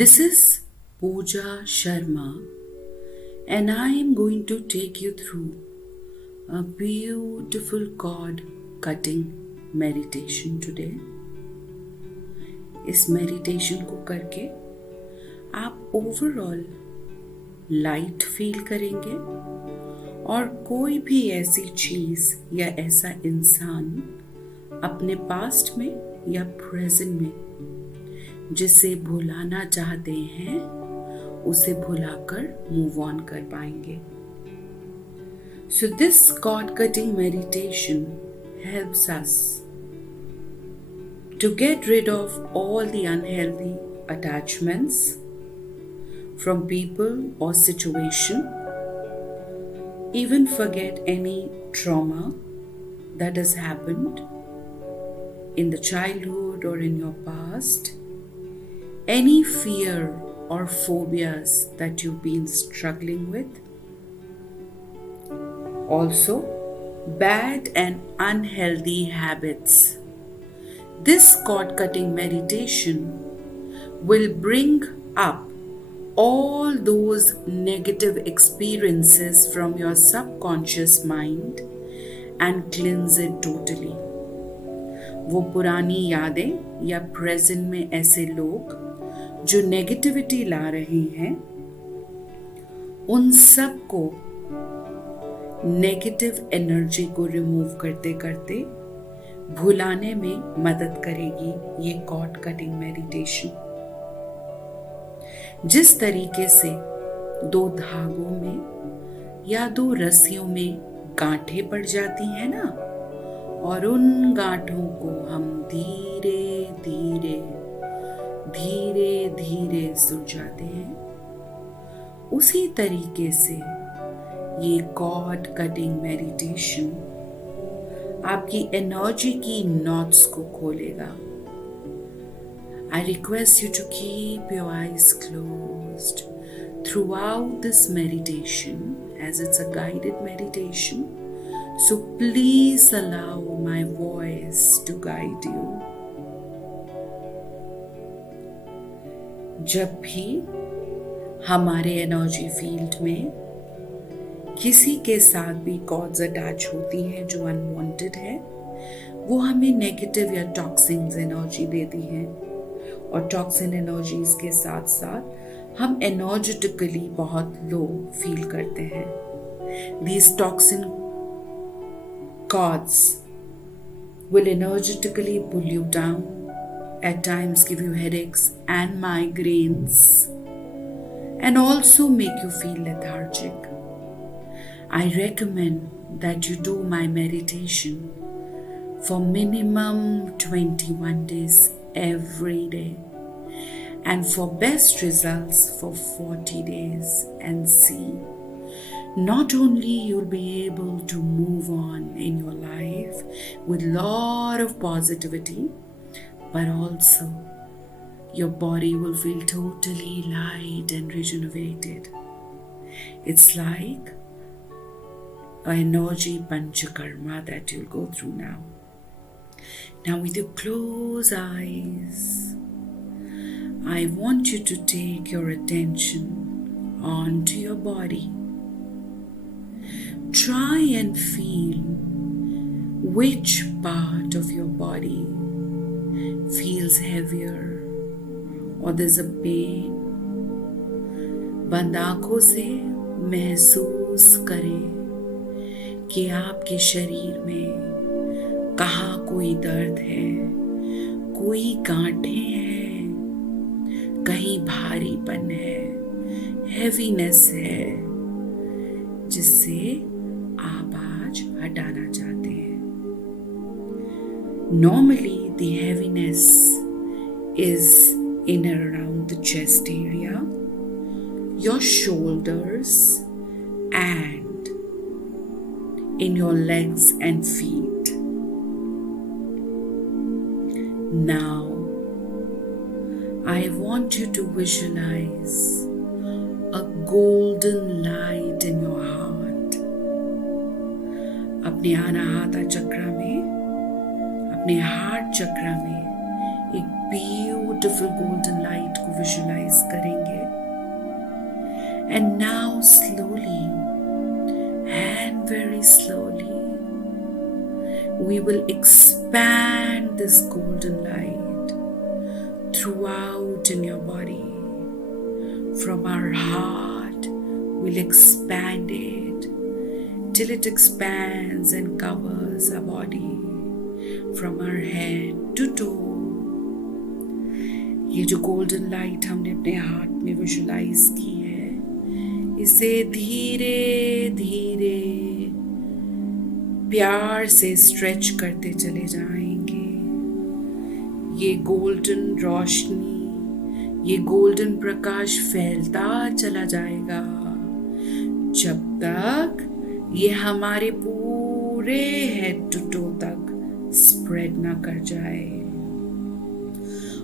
This is Pooja Sharma, and I am going to take you through a beautiful cord cutting meditation today. इस meditation को करके आप overall light feel करेंगे और कोई भी ऐसी चीज़ या ऐसा इंसान अपने पास्ट में या प्रेजेंट में जिसे भुलाना चाहते हैं उसे भुलाकर मूव ऑन कर पाएंगे. So this cord cutting meditation helps us to get rid of all the unhealthy attachments from people or situation, even forget any trauma that has happened in the childhood or in your past, any fear or phobias that you've been struggling with. Also, bad and unhealthy habits. This cord cutting meditation will bring up all those negative experiences from your subconscious mind and cleanse it totally. वो पुरानी यादें या present में ऐसे लोग जो negativity ला रहे हैं उन सब को नेगेटिव एनर्जी को रिमूव करते करते भुलाने में मदद करेगी ये कॉर्ड कटिंग मेडिटेशन. जिस तरीके से दो धागों में या दो रस्सियों में गांठें पड़ जाती हैं ना, और उन गांठों को हम धीरे धीरे धीरे धीरे सुलझाते हैं, उसी तरीके से ये कॉर्ड कटिंग मेडिटेशन आपकी एनर्जी की नॉट्स को खोलेगा. I request you to keep your eyes closed throughout this meditation as it's a guided meditation. So please allow my voice to guide you. जब भी हमारे एनर्जी फील्ड में किसी के साथ भी कॉर्ड्स अटैच होती हैं जो अनवांटेड है, वो हमें नेगेटिव या टॉक्सिन्स एनर्जी देती हैं, और टॉक्सिन एनर्जीज के साथ साथ हम एनर्जेटिकली बहुत लो फील करते हैं. These toxin cords will energetically pull you down, at times give you headaches and migraines, and also make you feel lethargic. I recommend that you do my meditation for minimum 21 days every day, and for best results for 40 days, and see, not only you'll be able to move on in your life with lot of positivity, but also your body will feel totally light and rejuvenated. It's like an energy panchakarma that you'll go through now. Now with your closed eyes, I want you to take your attention onto your body. Try and feel which part of your body feels heavier or there's a pain. बंद आँखों से महसूस करें कि आपके शरीर में कहाँ कोई दर्द है, कोई गांठें हैं, कहीं भारीपन है, हेवीनेस है, जिससे आप आज हटाना चाहते हैं. Normally the heaviness is in and around the chest area, your shoulders, and in your legs and feet. Now, I want you to visualize a golden light in your heart. अपने अनाहता चक्र में, अपने हार्ट चक्र में एक beautiful golden light को visualise करेंगे. And now slowly and very slowly we will expand this golden light throughout in your body. From our heart we'll expand it till it expands and covers our body from our head to toe. ये जो golden light हमने अपने heart में visualise की है, इसे धीरे धीरे प्यार से स्ट्रेच करते चले जाएंगे. ये गोल्डन रोशनी, ये गोल्डन प्रकाश फैलता चला जाएगा जब तक ये हमारे पूरे हेड टू टो तक स्प्रेड ना कर जाए.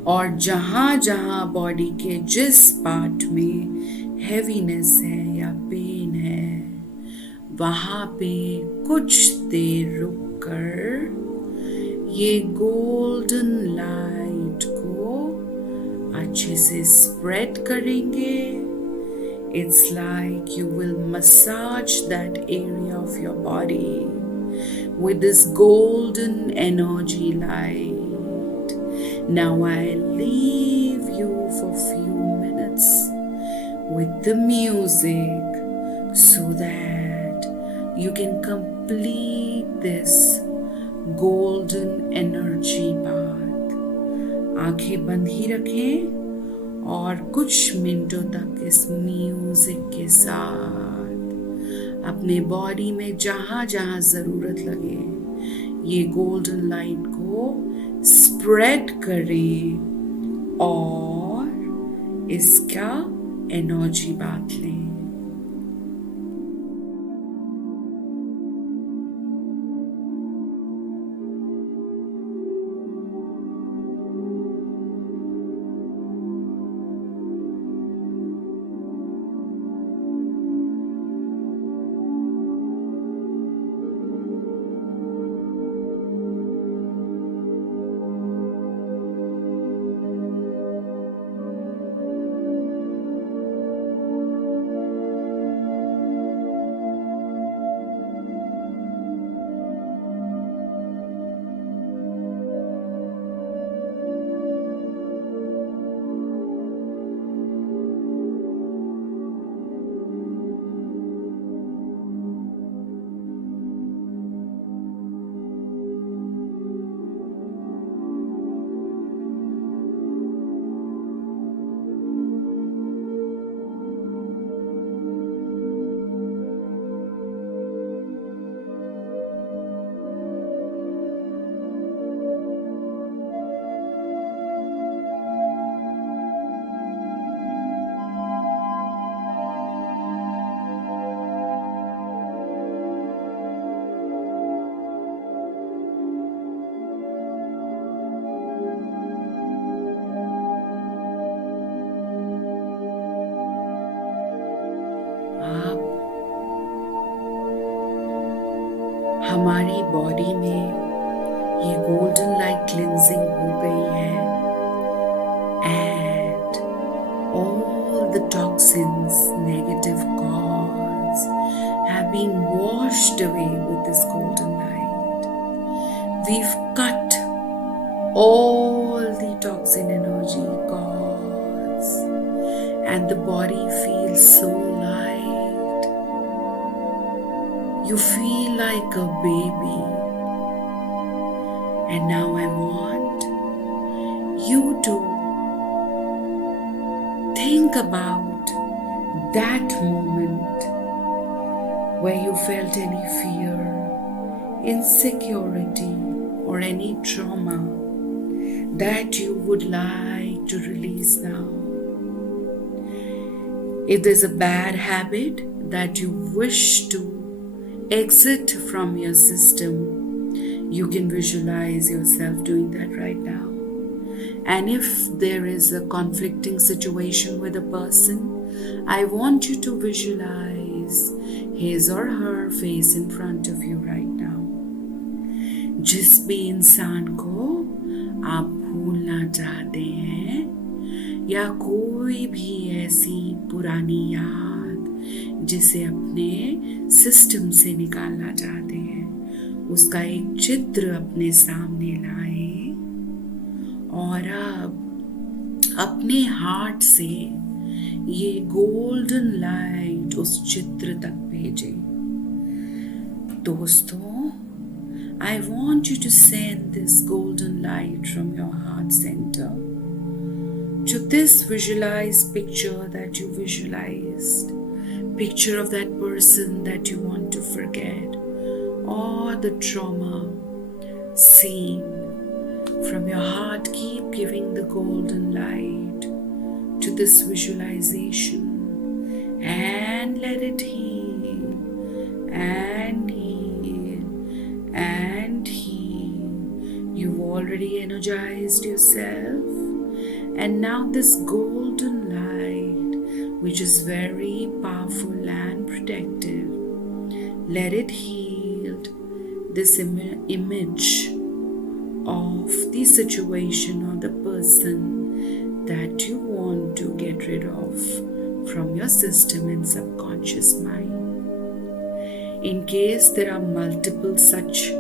और जहां जहां बॉडी के जिस पार्ट में हैवीनेस है या पेन है, वहां पे कुछ देर रुक कर ये गोल्डन लाइट को अच्छे से स्प्रेड करेंगे. It's like you will massage that area of your body with this golden energy light. Now I leave you for few minutes with the music so that you can complete this golden energy bath. आंखें बंद ही रखें और कुछ मिनटों तक इस music के साथ अपने बॉडी में जहां जहां जरूरत लगे ये गोल्डन लाइट को स्प्रेड करें और इसका एनर्जी बात लें. हमारी बॉडी में ये गोल्डन लाइट क्लिंजिंग हो गई है and all the toxins, negative cause have been washed away with this golden light. We've cut all the toxin energy cause and the body feels so light. You feel like a baby. And now I want you to think about that moment where you felt any fear, insecurity, or any trauma that you would like to release now. If there's a bad habit that you wish to exit from your system, you can visualize yourself doing that right now. And if there is a conflicting situation with a person, I want you to visualize his or her face in front of you right now. जिस भी इंसान को आप भूलना चाहते हैं या कोई भी ऐसी पुरानी याद जिसे अपने सिस्टम से निकालना चाहते हैं, उसका एक चित्र अपने सामने लाएं और अब अपने हार्ट से ये गोल्डन लाइट उस चित्र तक भेजें। दोस्तों, I want you to send this golden light from your heart center to this visualized picture that you visualized, picture of that person that you want to forget, or the trauma scene. From your heart, keep giving the golden light to this visualization and let it heal and heal and heal. You've already energized yourself, and now this golden light, which is very powerful and protective, let it heal this image of the situation or the person that you want to get rid of from your system and subconscious mind. In case there are multiple such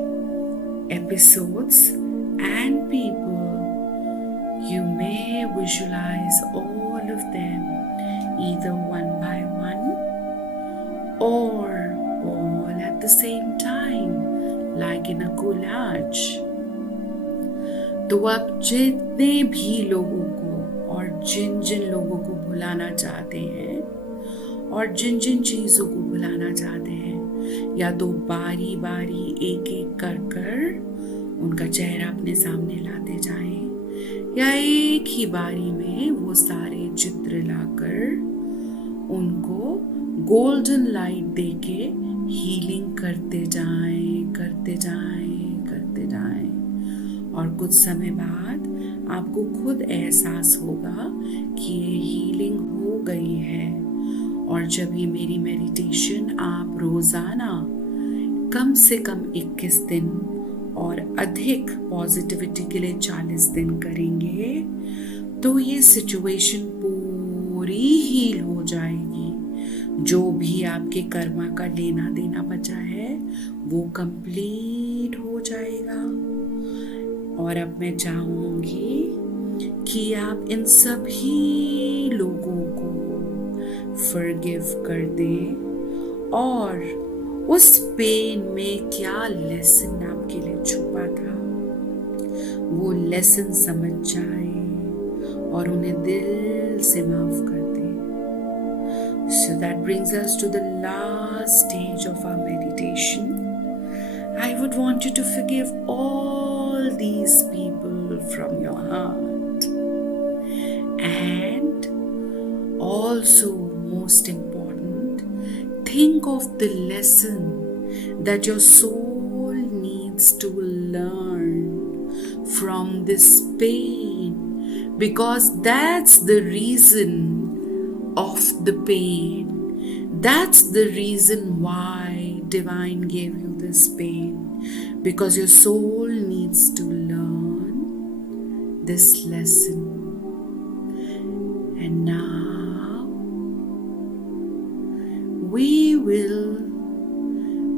episodes and people, you may visualize all of them either one by one or all at the same time, like in a collage. तो अब जितने भी लोगों को और जिन जिन लोगों को भुलाना चाहते हैं और जिन जिन चीज़ों को भुलाना चाहते हैं, या तो बारी बारी एक एक कर कर उनका चेहरा अपने सामने लाते जाएं, या एक ही बारी में वो सारे चित्र लाकर उनको गोल्डन लाइट देके हीलिंग करते जाएं, करते जाएं, करते जाएं। और कुछ समय बाद आपको खुद एहसास होगा कि ये हीलिंग हो गई है। और जब ये मेरी मेडिटेशन आप रोज़ाना कम से कम 21 दिन और अधिक पॉजिटिविटी के लिए 40 दिन करेंगे, तो ये सिचुएशन पूरी हील हो जाएगी। जो भी आपके कर्मा का लेना देना बचा है वो कंप्लीट हो जाएगा। और अब मैं चाहूँगी कि आप इन सभी लोगों को फॉरगिव कर दें और उस पेन में क्या लेसन आपके लिए छुपा था वो लेसन समझ जाएं और उन्हें दिल से माफ कर दें। So that brings us to the last stage of our meditation. I would want you to forgive all these people from your heart. And also, most important, think of the lesson that your soul needs to learn from this pain, because that's the reason of the pain. That's the reason why Divine gave you this pain, because your soul needs to learn this lesson. And now we will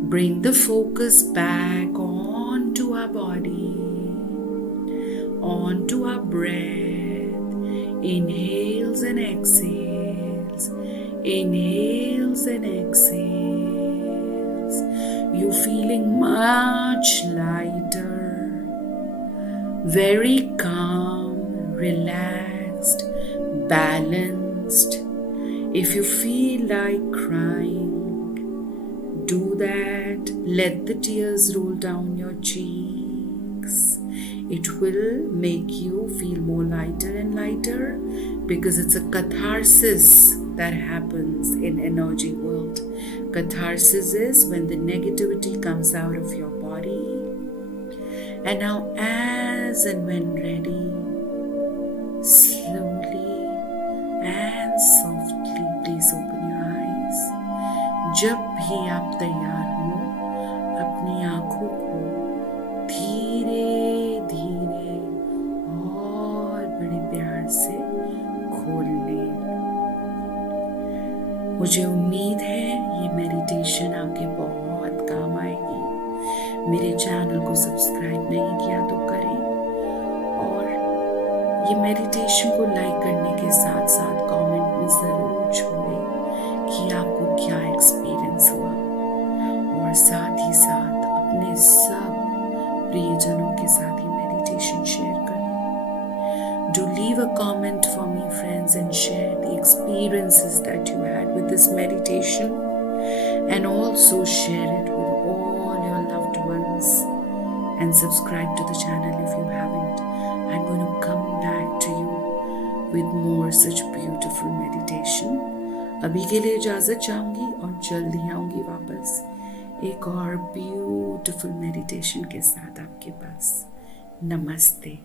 bring the focus back onto our body, onto our breath. Inhales and exhales, inhales and exhales. You're feeling much lighter, very calm, relaxed, balanced. If you feel like crying, do that. Let the tears roll down your cheeks. It will make you feel more lighter and lighter, because it's a catharsis that happens in energy world. Catharsis is when the negativity comes out of your body. And now, as and when ready, slowly and softly please open your eyes. जब भी आप तैयार हो, अपनी आंखों को धीरे धीरे मुझे उम्मीद है ये मेडिटेशन आपके बहुत काम आएगी। मेरे चैनल को सब्सक्राइब नहीं किया तो करें और ये मेडिटेशन को लाइक करने के साथ साथ कमेंट में ज़रूर छोड़ें कि आपको क्या एक्सपीरियंस हुआ, और साथ ही साथ अपने सब प्रियजनों के साथ ये मेडिटेशन शेयर करें। Do leave a comment for me, friends, and share the experiences that you had with this meditation, and also share it with all your loved ones, and subscribe to the channel if you haven't. I'm going to come back to you with more such beautiful meditation. अभी के लिए इजाज़त चाहूँगी और जल्दी आऊँगी वापस एक और ब्यूटीफुल मेडिटेशन के साथ आपके पास। नमस्ते।